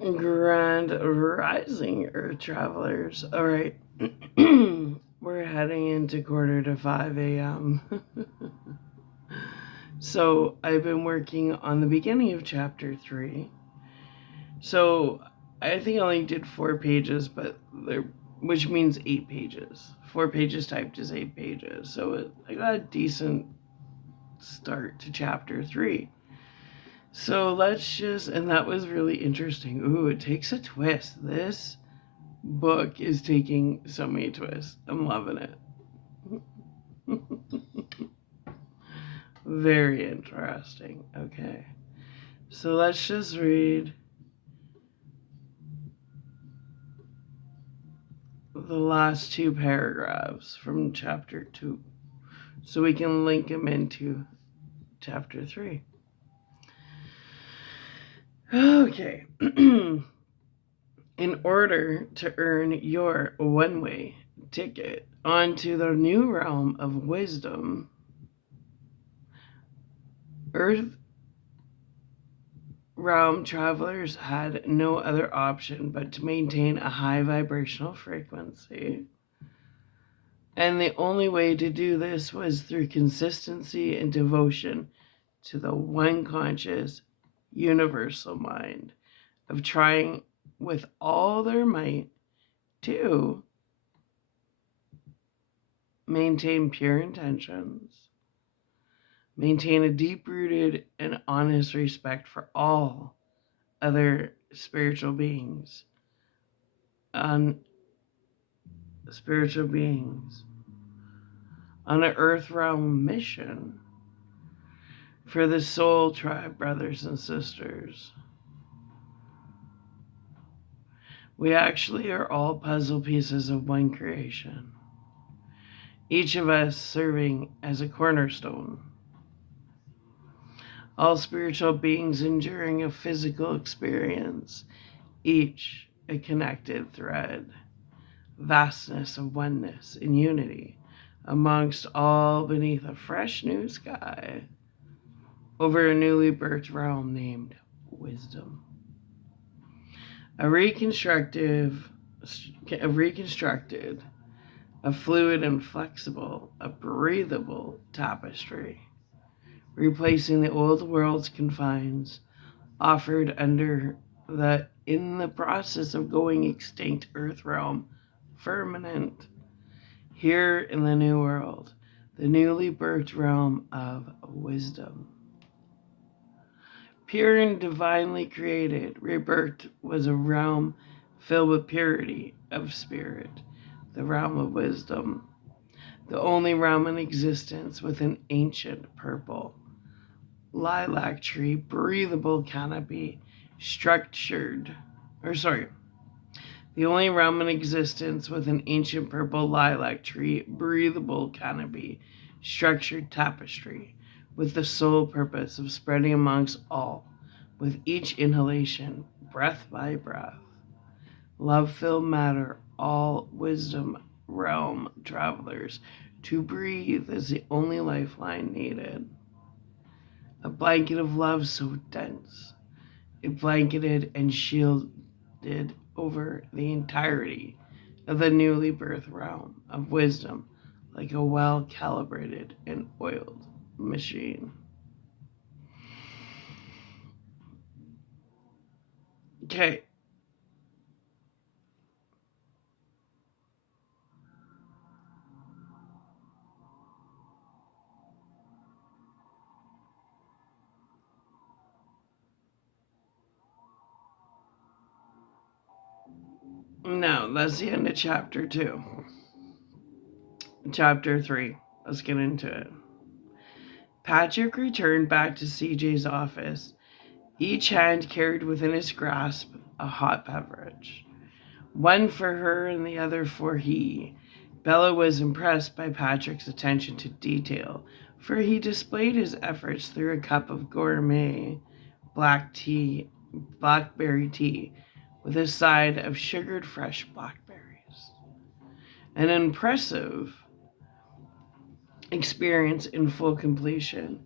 Grand Rising, Earth Travelers. All right. We're heading into 4:45 a.m. So I've been working on the beginning of chapter 3. So I think I only did 4 pages, but which means 8 pages. 4 pages typed is 8 pages. So I got a decent start to chapter 3. So and that was really interesting. Ooh, it takes a twist. This book is taking so many twists. I'm loving it. Very interesting. Okay. So let's just read the last 2 paragraphs from chapter 2 so we can link them into chapter 3. Okay. In order to earn your one-way ticket onto the new realm of wisdom, Earth realm travelers had no other option but to maintain a high vibrational frequency. And the only way to do this was through consistency and devotion to the one conscious, universal mind, of trying with all their might to maintain pure intentions, maintain a deep-rooted and honest respect for all other spiritual beings, on on an earth realm mission for the soul tribe brothers and sisters. We actually are all puzzle pieces of one creation, each of us serving as a cornerstone. All spiritual beings enduring a physical experience, each a connected thread, vastness of oneness and unity amongst all beneath a fresh new sky over a newly birthed realm named wisdom. A reconstructed, a fluid and flexible, a breathable tapestry, replacing the old world's confines, offered under the in the process of going extinct earth realm firmament, here in the new world, the newly birthed realm of wisdom. Pure and divinely created, rebirth was a realm filled with purity of spirit, the realm of wisdom, the only realm in existence with an ancient purple lilac tree, breathable canopy, the only realm in existence with an ancient purple lilac tree, breathable canopy, structured tapestry, with the sole purpose of spreading amongst all, with each inhalation, breath by breath. Love-filled matter, all wisdom realm travelers, to breathe is the only lifeline needed. A blanket of love so dense, it blanketed and shielded over the entirety of the newly birthed realm of wisdom like a well-calibrated and oiled machine. Okay. Now, that's the end of chapter 2. Chapter 3. Let's get into it. Patrick returned back to CJ's office, each hand carried within his grasp a hot beverage. One for her and the other for he. Bella was impressed by Patrick's attention to detail, for he displayed his efforts through a cup of gourmet blackberry tea, with a side of sugared fresh blackberries. An impressive experience in full completion,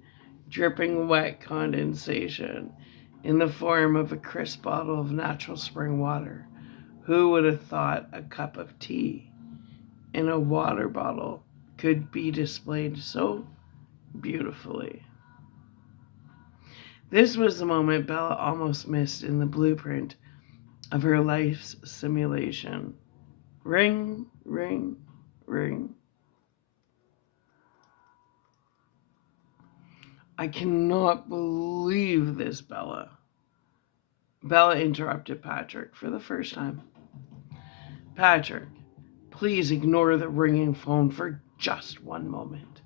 dripping wet condensation, in the form of a crisp bottle of natural spring water. Who would have thought a cup of tea in a water bottle could be displayed so beautifully? This was the moment Bella almost missed in the blueprint of her life's simulation. Ring, ring, ring. I cannot believe this, Bella. Bella interrupted Patrick for the first time. Patrick, please ignore the ringing phone for just one moment.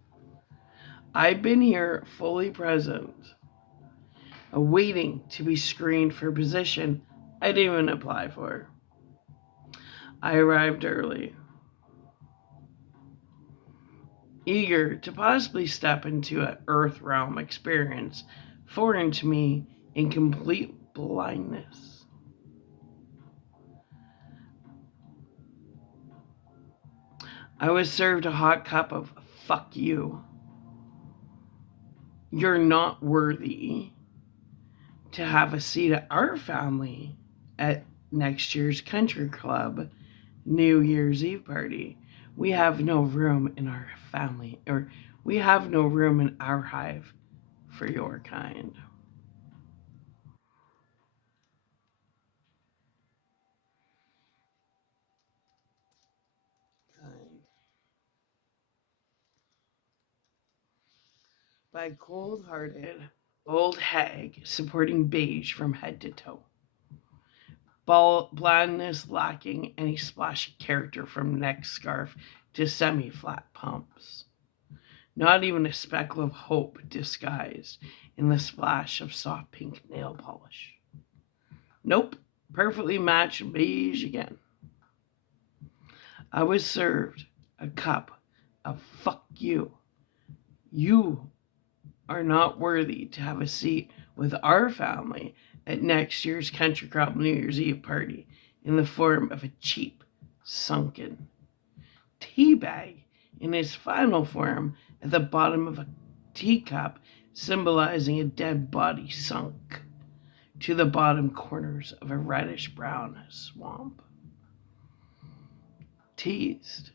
I've been here fully present, awaiting to be screened for a position I didn't even apply for. I arrived early, eager to possibly step into an Earth realm experience foreign to me in complete blindness. I was served a hot cup of fuck you. You're not worthy to have a seat at our family at next year's country club New Year's Eve party. We have no room in our family, or we have no room in our hive for your kind. By cold-hearted old hag supporting beige from head to toe. Blandness lacking any splashy character from neck scarf to semi-flat pumps. Not even a speckle of hope disguised in the splash of soft pink nail polish. Nope, perfectly matched beige again. I was served a cup of fuck you. You are not worthy to have a seat with our family at next year's Country Club New Year's Eve party in the form of a cheap, sunken tea bag in its final form at the bottom of a teacup, symbolizing a dead body sunk to the bottom corners of a reddish brown swamp. Teased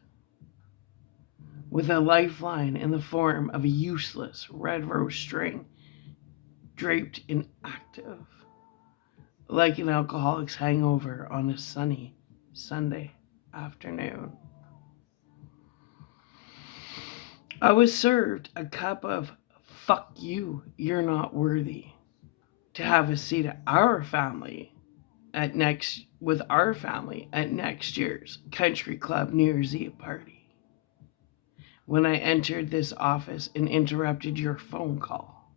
with a lifeline in the form of a useless red rose string draped inactive, like an alcoholic's hangover on a sunny Sunday afternoon. I was served a cup of fuck you, you're not worthy to have a seat at our family at next with our family at next year's country club New Year's Eve party. When I entered this office and interrupted your phone call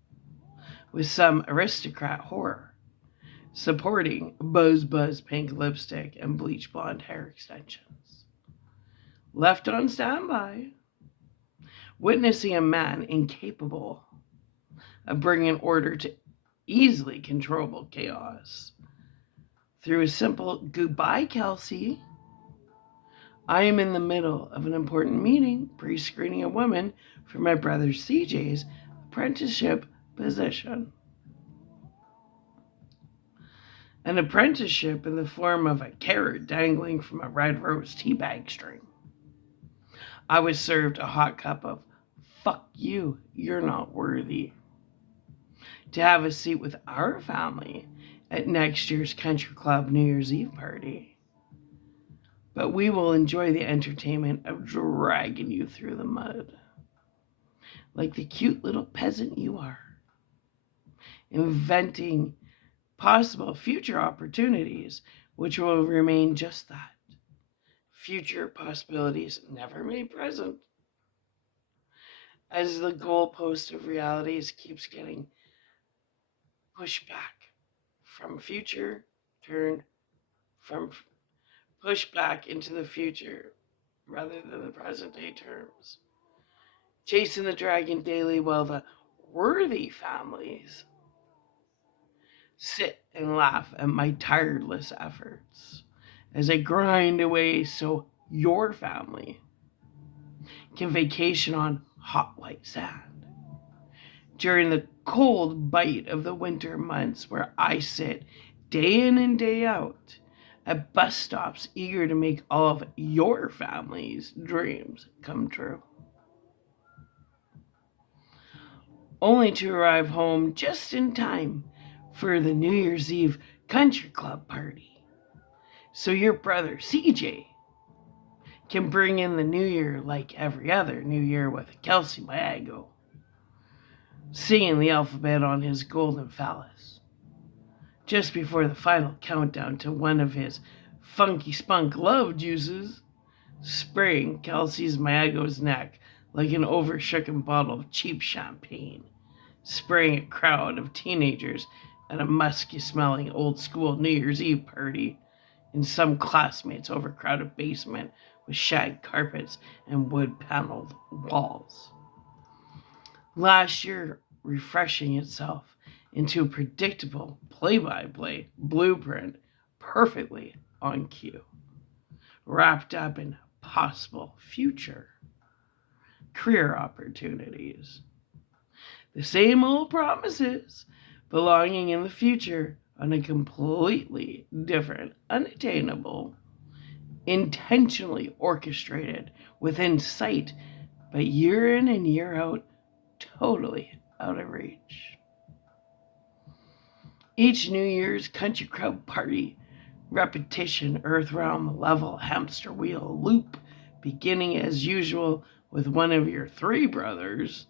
with some aristocrat whore supporting buzz pink lipstick and bleach blonde hair extensions. Left on standby, witnessing a man incapable of bringing order to easily controllable chaos. Through a simple goodbye, Kelsey. I am in the middle of an important meeting, pre-screening a woman for my brother CJ's apprenticeship position. An apprenticeship in the form of a carrot dangling from a red rose teabag string. I was served a hot cup of fuck you, you're not worthy to have a seat with our family at next year's Country Club New Year's Eve party. But we will enjoy the entertainment of dragging you through the mud, like the cute little peasant you are, inventing possible future opportunities which will remain just that, future possibilities never made present, as the goalpost of realities keeps getting pushed back from future, turn from pushed back into the future rather than the present day terms. Chasing the dragon daily while the worthy families sit and laugh at my tireless efforts as I grind away so your family can vacation on hot white sand during the cold bite of the winter months where I sit day in and day out at bus stops eager to make all of your family's dreams come true. Only to arrive home just in time for the New Year's Eve country club party. So your brother CJ can bring in the new year like every other new year with Kelsey Mayago, singing the alphabet on his golden phallus. Just before the final countdown to one of his funky spunk love juices, spraying Kelsey's Mayago's neck like an overshooken bottle of cheap champagne, spraying a crowd of teenagers at a musky smelling old school New Year's Eve party in some classmates' overcrowded basement with shag carpets and wood paneled walls. Last year, refreshing itself into a predictable play by play blueprint perfectly on cue, wrapped up in possible future career opportunities. The same old promises belonging in the future on a completely different, unattainable, intentionally orchestrated within sight, but year in and year out, totally out of reach. Each New Year's country club party, repetition, earth realm level hamster wheel loop, beginning as usual with one of your three brothers.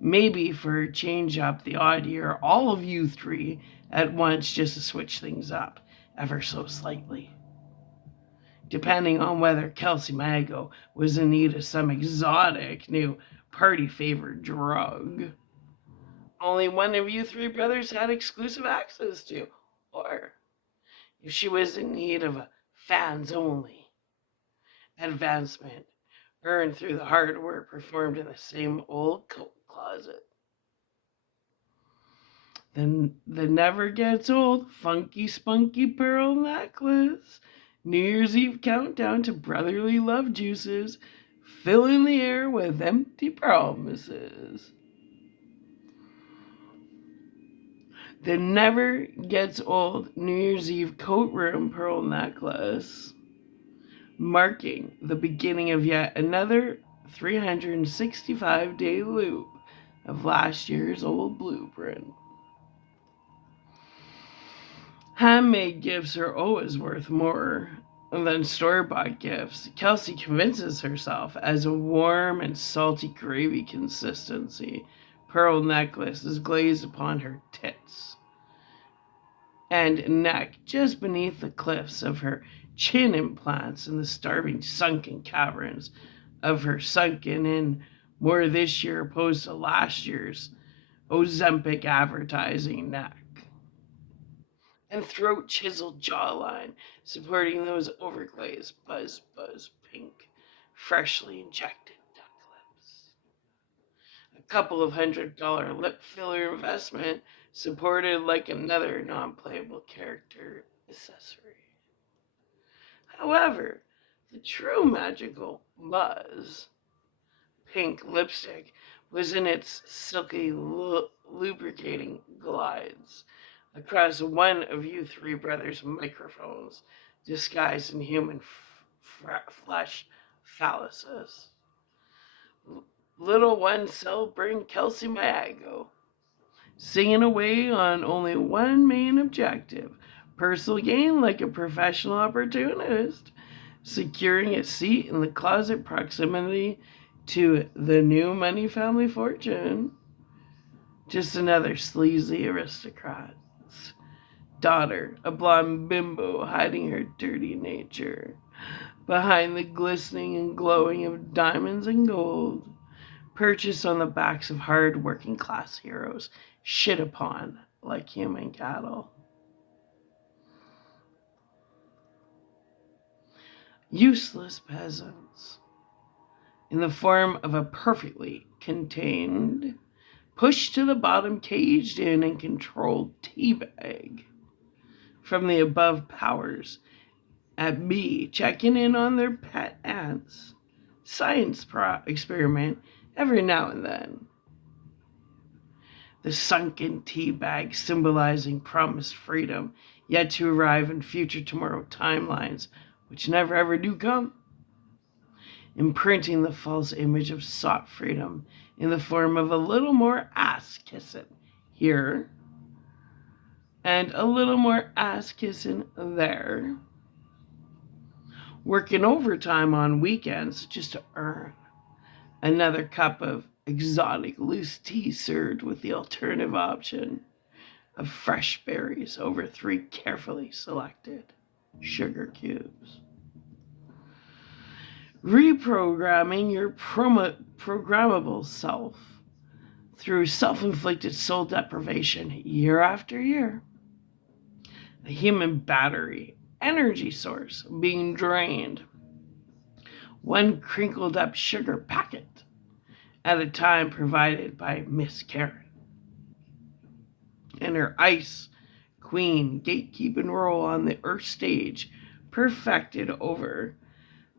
Maybe for a change up the odd year, all of you three at once just to switch things up ever so slightly. Depending on whether Kelsey Mago was in need of some exotic new party favored drug only one of you three brothers had exclusive access to, or if she was in need of a fans only advancement earned through the hard work performed in the same old coat closet. Then the never gets old funky spunky pearl necklace. New Year's Eve countdown to brotherly love juices, filling the air with empty promises. The never gets old New Year's Eve coat room pearl necklace, marking the beginning of yet another 365-day loop of last year's old blueprint. Handmade gifts are always worth more than store-bought gifts. Kelsey convinces herself as a warm and salty gravy consistency pearl necklace is glazed upon her tits and neck just beneath the cliffs of her chin implants in the starving sunken caverns of her sunken in more this year opposed to last year's Ozempic advertising neck. And throat chiseled jawline supporting those overglazed buzz pink, freshly injected duck lips. A couple of $100 lip filler investment supported like another non-playable character accessory. However, the true magical buzz pink lipstick was in its silky lubricating glides across one of you three brothers' microphones disguised in human flesh phalluses. Little one celebrating Kelsey Mayago, singing away on only one main objective personal gain like a professional opportunist, securing a seat in the closet proximity to the new money family fortune. Just another sleazy aristocrat's daughter, a blonde bimbo hiding her dirty nature behind the glistening and glowing of diamonds and gold, purchased on the backs of hard working class heroes, shit upon like human cattle. Useless peasants, in the form of a perfectly contained, pushed to the bottom, caged in, and controlled teabag from the above powers at B, checking in on their pet ants. Science experiment every now and then. the sunken tea bag symbolizing promised freedom, yet to arrive in future tomorrow timelines, which never ever do come, imprinting the false image of sought freedom in the form of a little more ass kissing here and a little more ass kissing there, working overtime on weekends just to earn another cup of exotic loose tea served with the alternative option of fresh berries over 3 carefully selected sugar cubes. Reprogramming your programmable self through self-inflicted soul deprivation year after year. A human battery energy source being drained, one crinkled up sugar packet at a time, provided by Miss Karen and her ice queen gatekeeping role on the earth stage, perfected over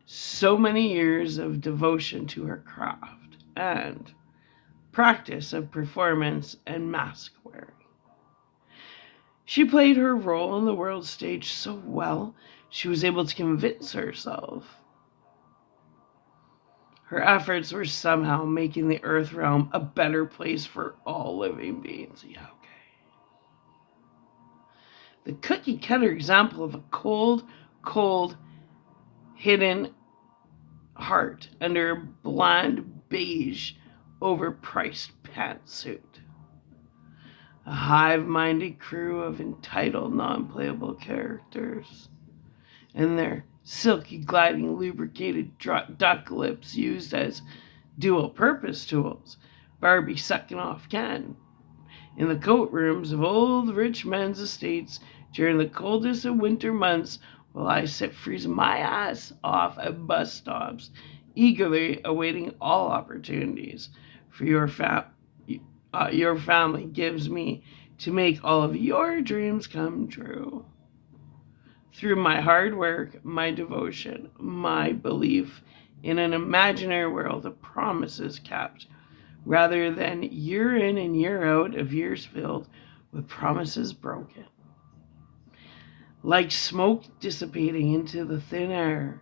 so many years of devotion to her craft and practice of performance and mask wearing. She played her role on the world stage so well, she was able to convince herself her efforts were somehow making the earth realm a better place for all living beings. Yeah, okay. The cookie cutter example of a cold, hidden heart under a bland beige, overpriced pantsuit. A hive-minded crew of entitled, non-playable characters, and their silky, gliding, lubricated duck lips used as dual-purpose tools. Barbie sucking off Ken in the coat rooms of old rich men's estates during the coldest of winter months, while I sit freezing my ass off at bus stops, eagerly awaiting all opportunities for your family gives me to make all of your dreams come true. Through my hard work, my devotion, my belief in an imaginary world of promises kept, rather than year in and year out of years filled with promises broken. Like smoke dissipating into the thin air,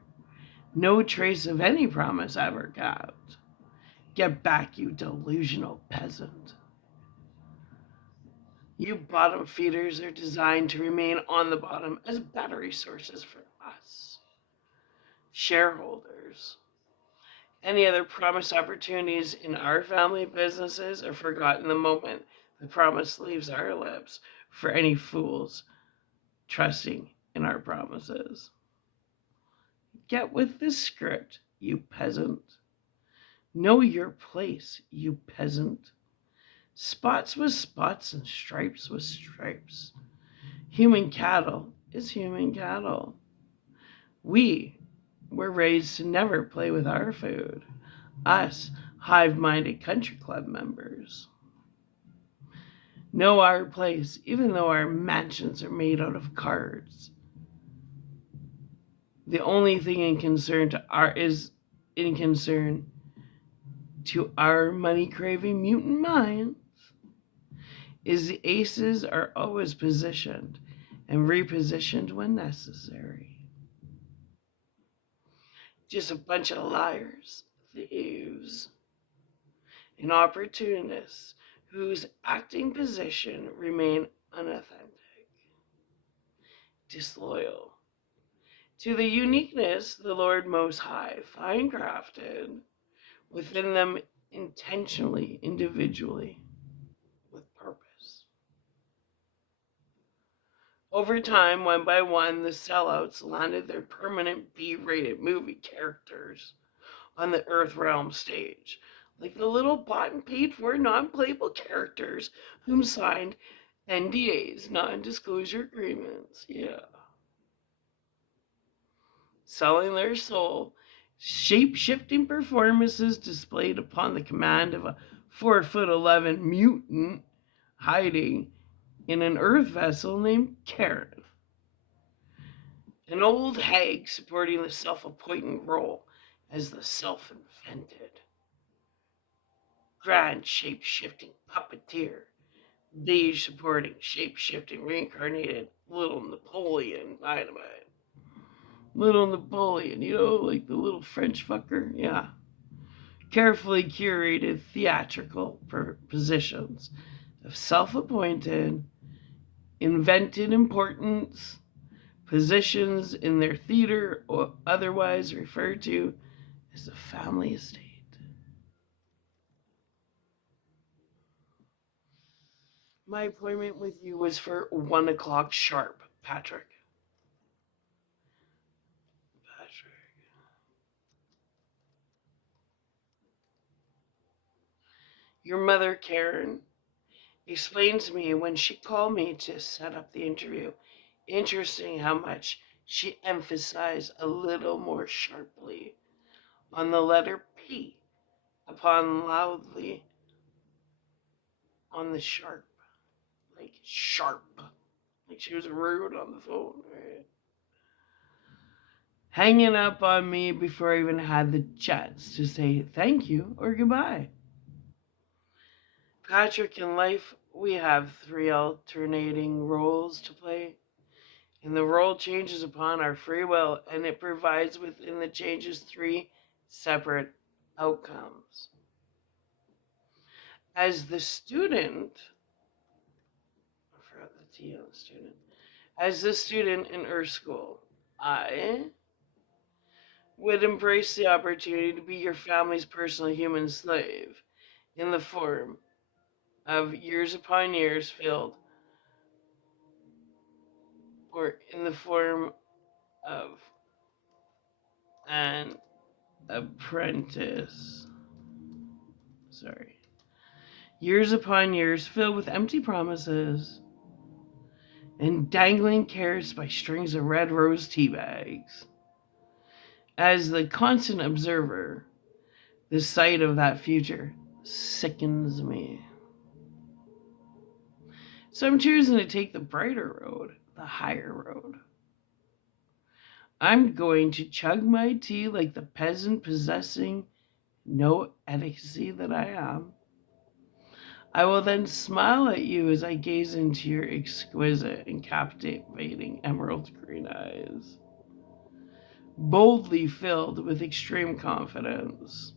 no trace of any promise ever kept. Get back, you delusional peasant. You bottom feeders are designed to remain on the bottom as battery sources for us, shareholders. Any other promised opportunities in our family businesses are forgotten the moment the promise leaves our lips for any fools trusting in our promises. Get with the script, you peasant. Know your place, you peasant. Spots with spots and stripes with stripes. Human cattle is human cattle. We were raised to never play with our food. Us, hive-minded country club members. Know our place, even though our mansions are made out of cards. The only thing in concern to our money-craving mutant minds is the aces are always positioned and repositioned when necessary. Just a bunch of liars, thieves, and opportunists whose acting position remain unauthentic, disloyal to the uniqueness the Lord Most High fine crafted within them intentionally, individually, with purpose. Over time, one by one, the sellouts landed their permanent B-rated movie characters on the Earth Realm stage, like the little bought and paid for non-playable characters whom signed NDAs, non-disclosure agreements. Yeah. Selling their soul, shape-shifting performances displayed upon the command of a 4'11" mutant hiding in an Earth vessel named Karen. An old hag supporting the self-appointed role as the self-invented grand shape-shifting puppeteer beige supporting, shape shifting, reincarnated little Napoleon Dynamite. Little Napoleon, like the little French fucker? Yeah. Carefully curated theatrical positions of self appointed, invented importance, positions in their theater or otherwise referred to as the family estate. My appointment with you was for 1 o'clock sharp, Patrick. Patrick. Your mother, Karen, explained to me when she called me to set up the interview. Interesting how much she emphasized a little more sharply on the letter P upon loudly on the sharp. Like sharp. Like she was rude on the phone, right? Hanging up on me before I even had the chance to say thank you or goodbye. Patrick, in life, we have three alternating roles to play, and the role changes upon our free will, and it provides within the changes three separate outcomes. As the student, I forgot the T on the student. As the student in Earth School, I would embrace the opportunity to be your family's personal human slave in the form of years upon years filled, or in the form of an apprentice. Sorry. Years upon years filled with empty promises and dangling carrots by strings of red rose tea bags. As the constant observer, the sight of that future sickens me. So I'm choosing to take the brighter road, the higher road. I'm going to chug my tea like the peasant possessing no etiquette that I am. I will then smile at you as I gaze into your exquisite and captivating emerald green eyes, boldly filled with extreme confidence.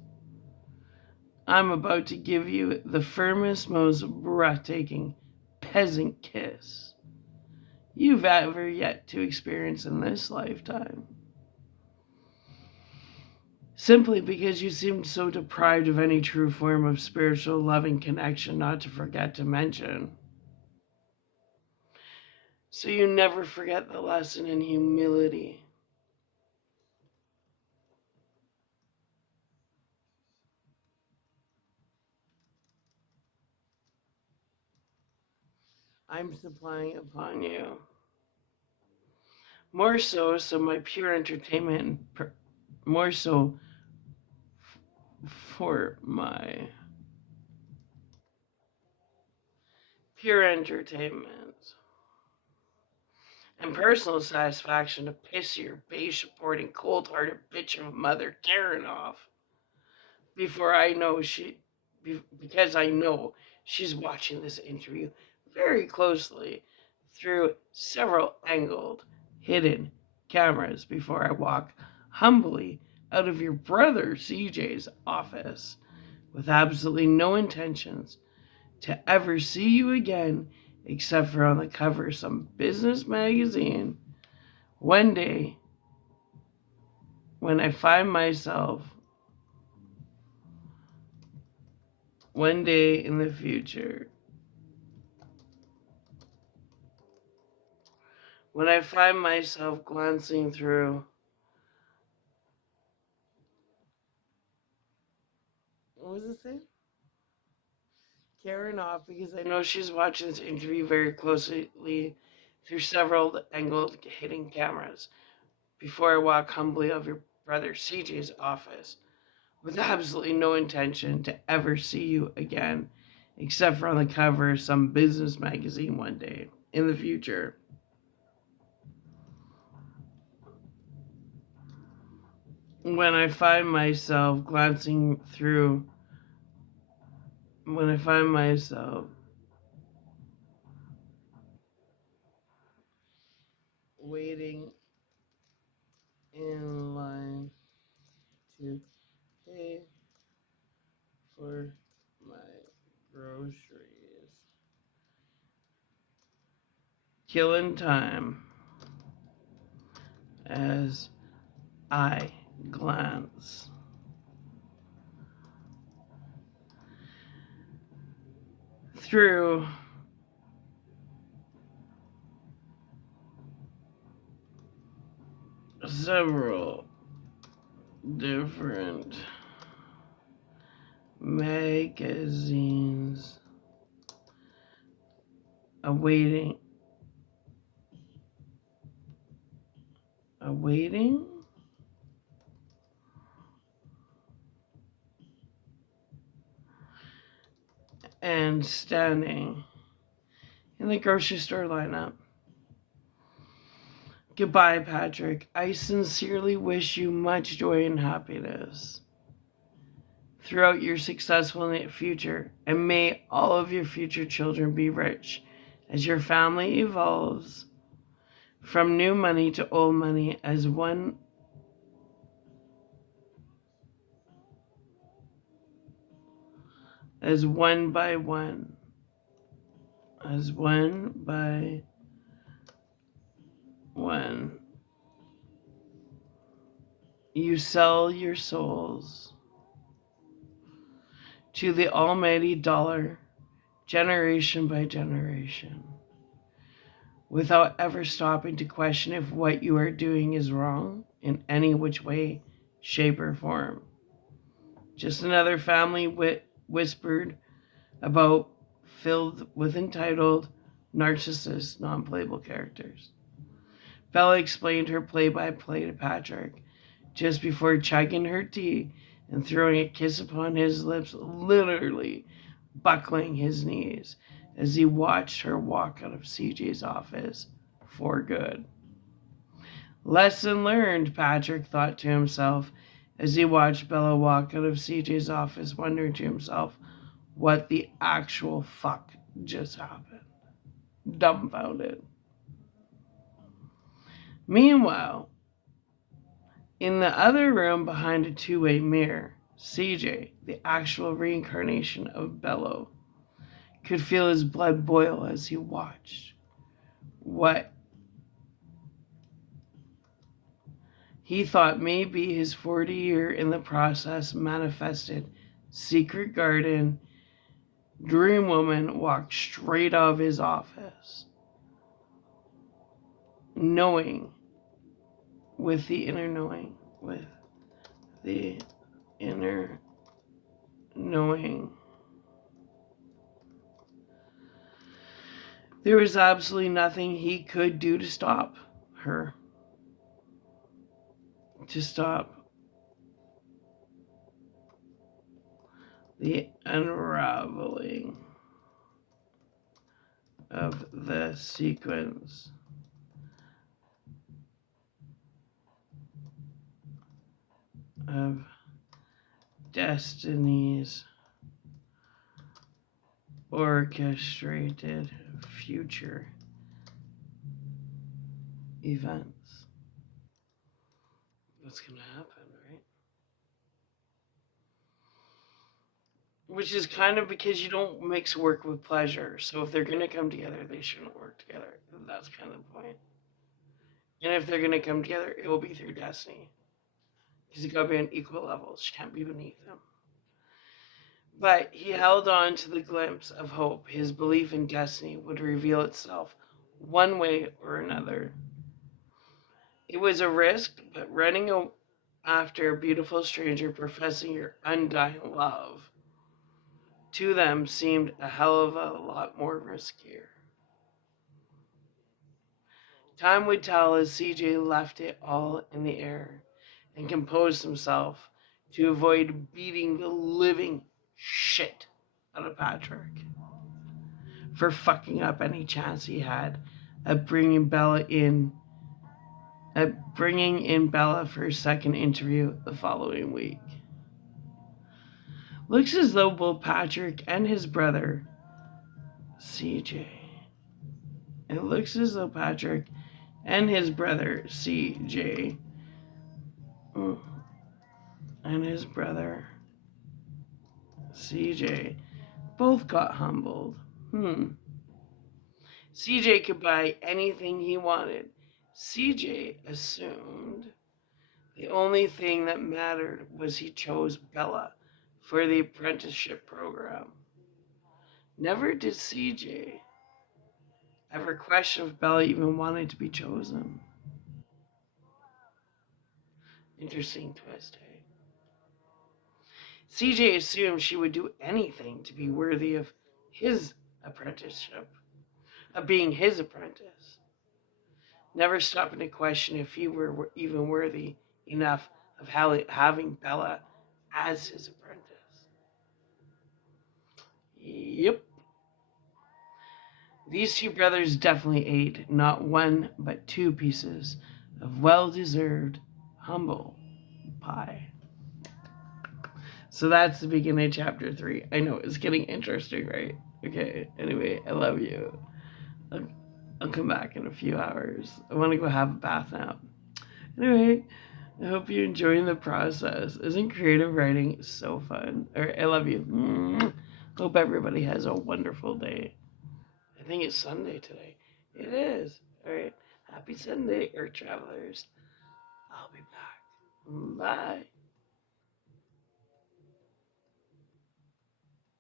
I'm about to give you the firmest, most breathtaking peasant kiss you've ever yet to experience in this lifetime. Simply because you seemed so deprived of any true form of spiritual loving connection, not to forget to mention. So you never forget the lesson in humility. I'm supplying upon you. More so my pure entertainment, more so for my pure entertainment and personal satisfaction to piss your beige supporting cold hearted bitch of a mother Karen off before I know because I know she's watching this interview very closely through several angled, hidden cameras before I walk humbly out of your brother CJ's office with absolutely no intentions to ever see you again except for on the cover of some business magazine one day when I find myself one day in the future when I find myself glancing through, what was it saying? Karen off because I know she's watching this interview very closely through several angled hidden cameras before I walk humbly out of your brother CJ's office with absolutely no intention to ever see you again except for on the cover of some business magazine one day in the future. When I find myself when I find myself waiting in line to pay for my groceries. Killing time as I glance through several different magazines, awaiting and standing in the grocery store lineup. Goodbye, Patrick. I sincerely wish you much joy and happiness throughout your successful future, and may all of your future children be rich as your family evolves from new money to old money as one by one, you sell your souls to the almighty dollar, generation by generation, without ever stopping to question if what you are doing is wrong in any which way, shape, or form. Just another family whispered about, filled with entitled, narcissist, non-playable characters. Bella explained her play-by-play to Patrick just before chugging her tea and throwing a kiss upon his lips, literally buckling his knees as he watched her walk out of CJ's office for good. Lesson learned, Patrick thought to himself as he watched Bella walk out of CJ's office, wondering to himself what the actual fuck just happened. Dumbfounded. Meanwhile, in the other room behind a two-way mirror, CJ, the actual reincarnation of Bello, could feel his blood boil as he watched what he thought may be his 40-year in the process manifested secret garden dream woman walk straight out of his office, knowing with the inner knowing there was absolutely nothing he could do to stop her, to stop the unraveling of the sequence of destiny's orchestrated future events. What's going to happen, right? Which is kind of because you don't mix work with pleasure. So if they're going to come together, they shouldn't work together. That's kind of the point. And if they're going to come together, it will be through destiny. Because you got to be on equal levels. She can't be beneath them. But he held on to the glimpse of hope. His belief in destiny would reveal itself one way or another. It was a risk, but running after a beautiful stranger professing your undying love to them seemed a hell of a lot more riskier. Time would tell as CJ left it all in the air and composed himself to avoid beating the living shit out of Patrick for fucking up any chance he had at bringing in Bella for his second interview the following week. Looks as though both Patrick and his brother, CJ, it looks as though Patrick and his brother CJ. And his brother CJ both got humbled. CJ could buy anything he wanted. CJ assumed the only thing that mattered was he chose Bella for the apprenticeship program. Never did CJ ever question if Bella even wanted to be chosen. Interesting twist, hey? CJ assumed she would do anything to be worthy of his apprenticeship, of being his apprentice. Never stopping to question if he were even worthy enough of having Bella as his apprentice. Yep. These two brothers definitely ate not one but two pieces of well-deserved humble pie. So that's the beginning of chapter 3. I know it's getting interesting, right? Okay, anyway, I love you. I'll come back in a few hours. I want to go have a bath now. Anyway, I hope you're enjoying the process. Isn't creative writing so fun? I love you. Hope everybody has a wonderful day. I think it's Sunday today. It is. All right. Happy Sunday, Earth Travelers. I'll be back. Bye.